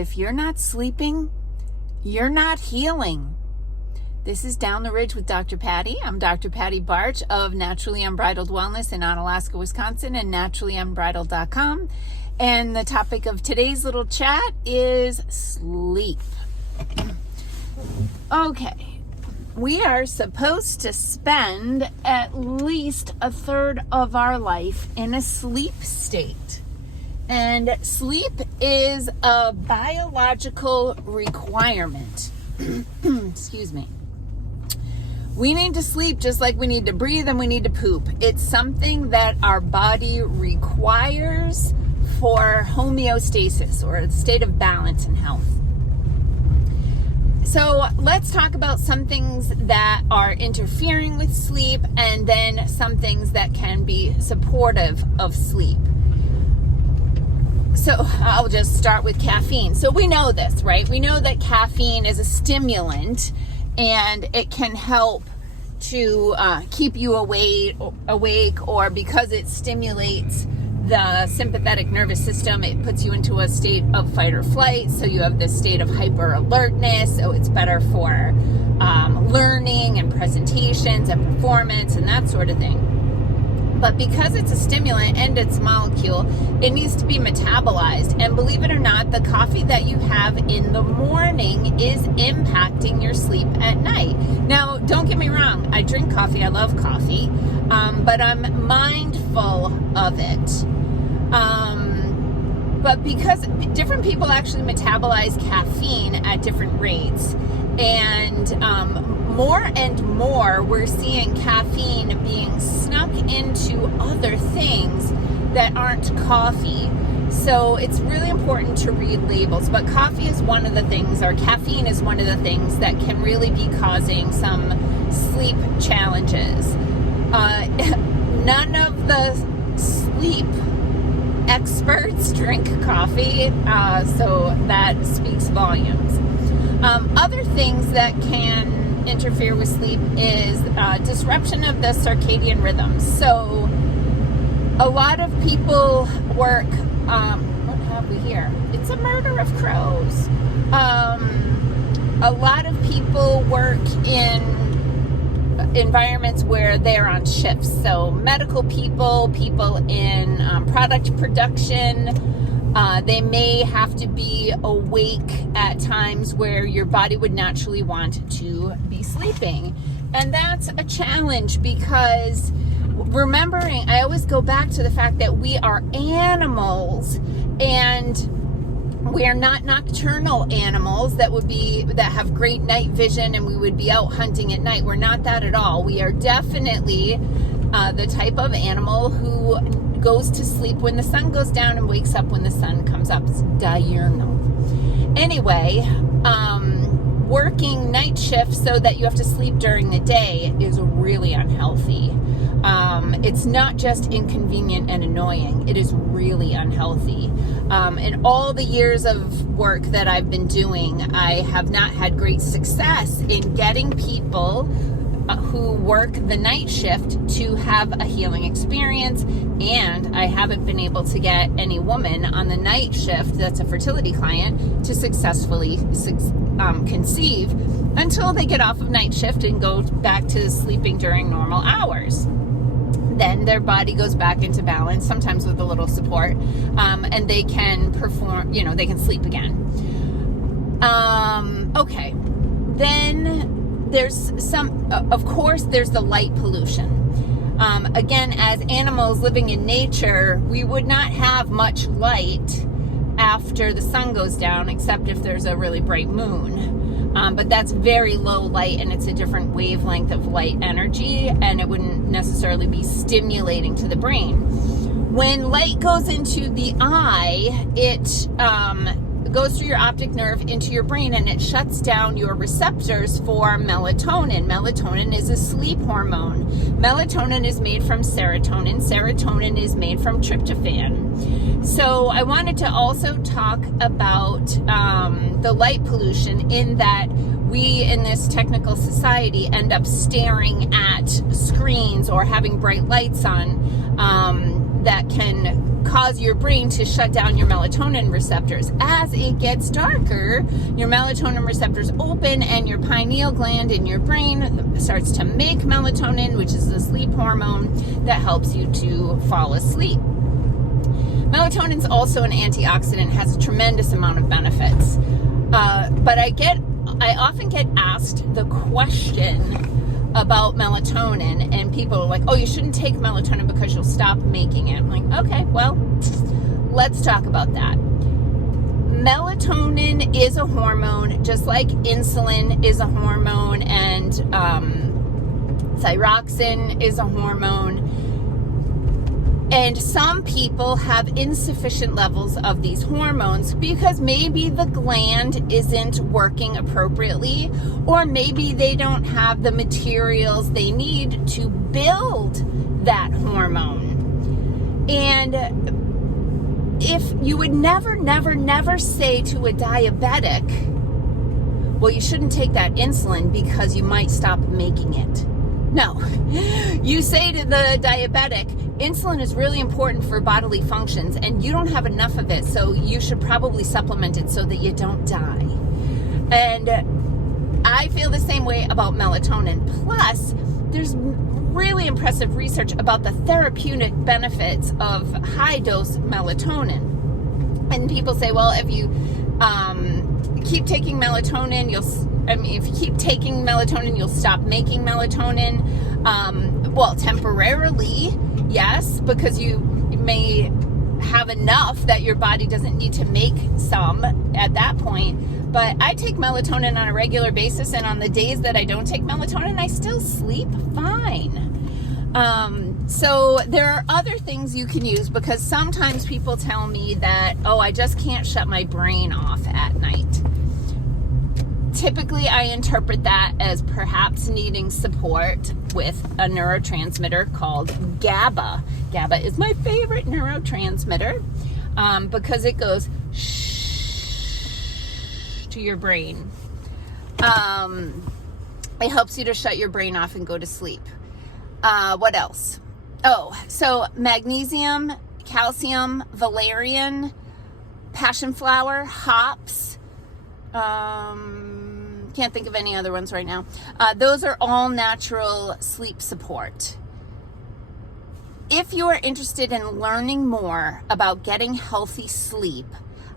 If you're not sleeping, you're not healing. This is Down the Ridge with Dr. Patty. I'm Dr. Patty Barch of Naturally Unbridled Wellness in Onalaska, Wisconsin, and naturallyunbridled.com. And the topic of today's little chat is sleep. Okay, we are supposed to spend at least a third of our life in a sleep state. And sleep is a biological requirement. Excuse me. We need to sleep just like we need to breathe and we need to poop. It's something that our body requires for homeostasis, or a state of balance and health. So let's talk about some things that are interfering with sleep and then some things that can be supportive of sleep. So I'll just start with caffeine. So we know this, right? We know that caffeine is a stimulant and it can help to keep you awake, or because it stimulates the sympathetic nervous system, it puts you into a state of fight or flight. So you have this state of hyper alertness. So it's better for learning and presentations and performance and that sort of thing. But because it's a stimulant and it's a molecule, it needs to be metabolized. And believe it or not, the coffee that you have in the morning is impacting your sleep at night. Now, don't get me wrong. I drink coffee. I love coffee. But I'm mindful of it. But because different people actually metabolize caffeine at different rates. And more we're seeing caffeine being snuck into other things that aren't coffee. So it's really important to read labels. But coffee is one of the things, or caffeine is one of the things that can really be causing some sleep challenges. None of the sleep experts drink coffee, so that speaks volumes. Other things that can interfere with sleep is disruption of the circadian rhythms. So a lot of people work, what have we here? It's a murder of crows. A lot of people work in environments where they're on shifts. So medical people in product production, they may have to be awake at times where your body would naturally want to be sleeping. And that's a challenge because remembering, I always go back to the fact that we are animals and we are not nocturnal animals that have great night vision and we would be out hunting at night. We're not that at all. We are definitely the type of animal who goes to sleep when the sun goes down and wakes up when the sun comes up. It's diurnal. Anyway, working night shifts so that you have to sleep during the day is really unhealthy. It's not just inconvenient and annoying. It is really unhealthy. In all the years of work that I've been doing, I have not had great success in getting people who work the night shift to have a healing experience, and I haven't been able to get any woman on the night shift that's a fertility client to successfully conceive until they get off of night shift and go back to sleeping during normal hours. Then their body goes back into balance, sometimes with a little support, and they can perform, they can sleep again. Okay, then there's of course, there's the light pollution. Again, as animals living in nature, we would not have much light after the sun goes down, except if there's a really bright moon. But that's very low light and it's a different wavelength of light energy, and it wouldn't necessarily be stimulating to the brain. When light goes into the eye, it goes through your optic nerve into your brain and it shuts down your receptors for melatonin. Melatonin is a sleep hormone. Melatonin is made from serotonin. Serotonin is made from tryptophan. So I wanted to also talk about the light pollution, in that we in this technical society end up staring at screens or having bright lights on that can cause your brain to shut down your melatonin receptors. As it gets darker, your melatonin receptors open and your pineal gland in your brain starts to make melatonin, which is the sleep hormone that helps you to fall asleep. Melatonin is also an antioxidant, has a tremendous amount of benefits. But I often get asked the question about melatonin, and people are like, oh, you shouldn't take melatonin because you'll stop making it. I'm like, okay, well, let's talk about that. Melatonin is a hormone, just like insulin is a hormone, and thyroxine is a hormone. And some people have insufficient levels of these hormones because maybe the gland isn't working appropriately, or maybe they don't have the materials they need to build that hormone. And if you would never say to a diabetic, well, you shouldn't take that insulin because you might stop making it. No, you say to the diabetic, insulin is really important for bodily functions and you don't have enough of it, so you should probably supplement it so that you don't die. And I feel the same way about melatonin. Plus, there's really impressive research about the therapeutic benefits of high dose melatonin. And people say, well, if you keep taking melatonin, if you keep taking melatonin, you'll stop making melatonin. Well, temporarily, yes, because you may have enough that your body doesn't need to make some at that point. But I take melatonin on a regular basis, and on the days that I don't take melatonin, I still sleep fine. So there are other things you can use, because sometimes people tell me that, oh, I just can't shut my brain off at night. Typically, I interpret that as perhaps needing support with a neurotransmitter called GABA. GABA is my favorite neurotransmitter because it goes shh to your brain. It helps you to shut your brain off and go to sleep. What else? Oh, so magnesium, calcium, valerian, passion flower, hops. Can't think of any other ones right now. Those are all natural sleep support. If you are interested in learning more about getting healthy sleep,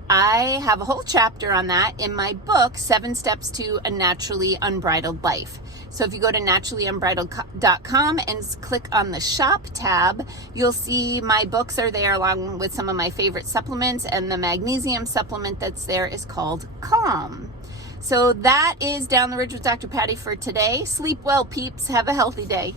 I have a whole chapter on that in my book, 7 Steps to a Naturally Unbridled Life. So if you go to naturallyunbridled.com and click on the shop tab, you'll see my books are there along with some of my favorite supplements, and the magnesium supplement that's there is called Calm. So that is Down the Ridge with Dr. Patty for today. Sleep well, peeps. Have a healthy day.